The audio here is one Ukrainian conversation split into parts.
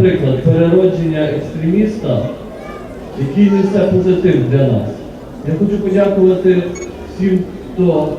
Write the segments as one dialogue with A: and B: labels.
A: приклад переродження екстреміста, який несе позитив для нас. Я хочу подякувати всім, хто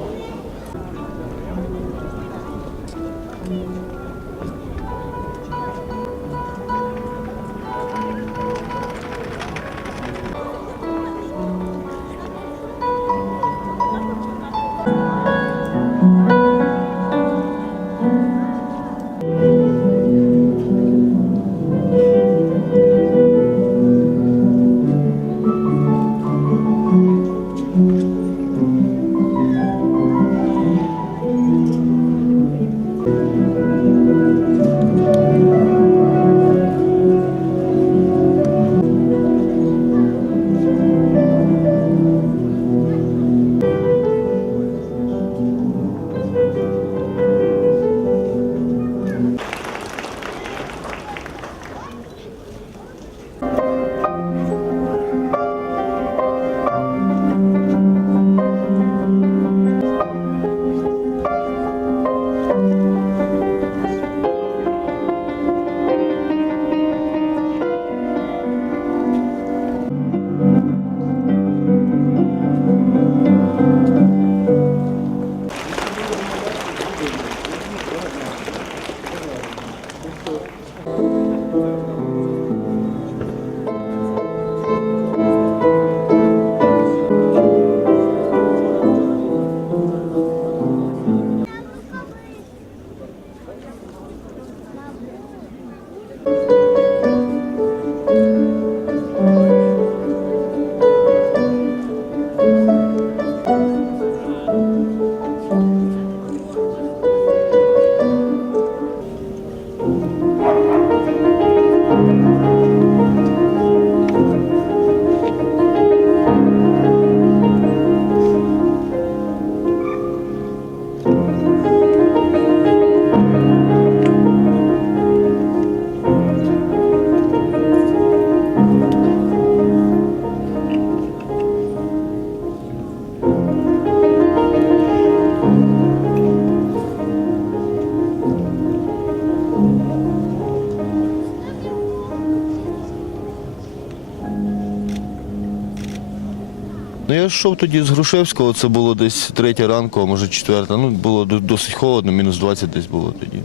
B: Ну, я йшов тоді з Грушевського, це було десь третя ранку, а може четверта. Ну, було досить холодно, мінус 20 десь було тоді.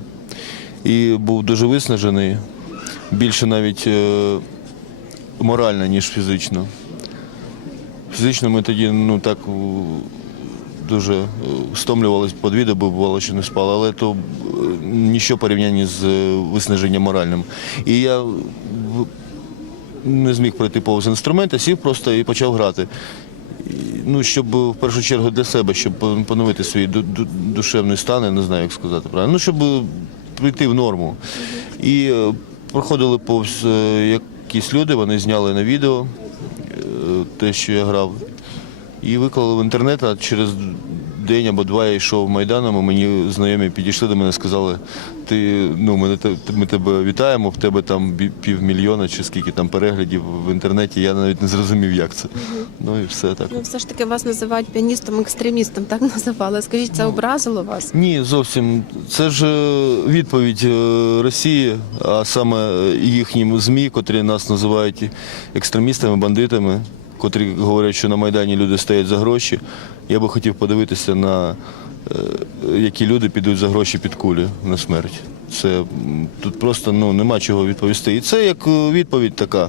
B: І був дуже виснажений, більше навіть е, морально, ніж фізично. Фізично ми тоді ну, так дуже е, стомлювалися під відео, бо бувало, що не спали, але то е, ніщо порівняння з е, виснаженням моральним. І я не зміг пройти повз інструмент, сів просто і почав грати. Ну, щоб е, в першу чергу для себе, щоб поновити свій ду- ду- душевний стан, я не знаю, як сказати правильно. Ну, щоб е, прийти в норму. І е, проходили повз якісь люди, вони зняли на відео те, що я грав, і виклали в інтернет, а через день або два я йшов майданом, і мені знайомі підійшли до мене і сказали, ти, ну, ми, ми тебе вітаємо, в тебе там півмільйона чи скільки там переглядів в інтернеті, я навіть не зрозумів, як це. Ну і все так.
C: Ну, все ж таки вас називають піаністом-екстремістом, так називали. Скажіть, це образило вас?
B: Ні, зовсім. Це ж е, відповідь е, Росії, а саме е, їхнім ЗМІ, котрі нас називають екстремістами, бандитами, котрі говорять, що на Майдані люди стоять за гроші. Я би хотів подивитися на е, які люди підуть за гроші під кулі на смерть. Це тут просто ну, нема чого відповісти. І це як е, відповідь така.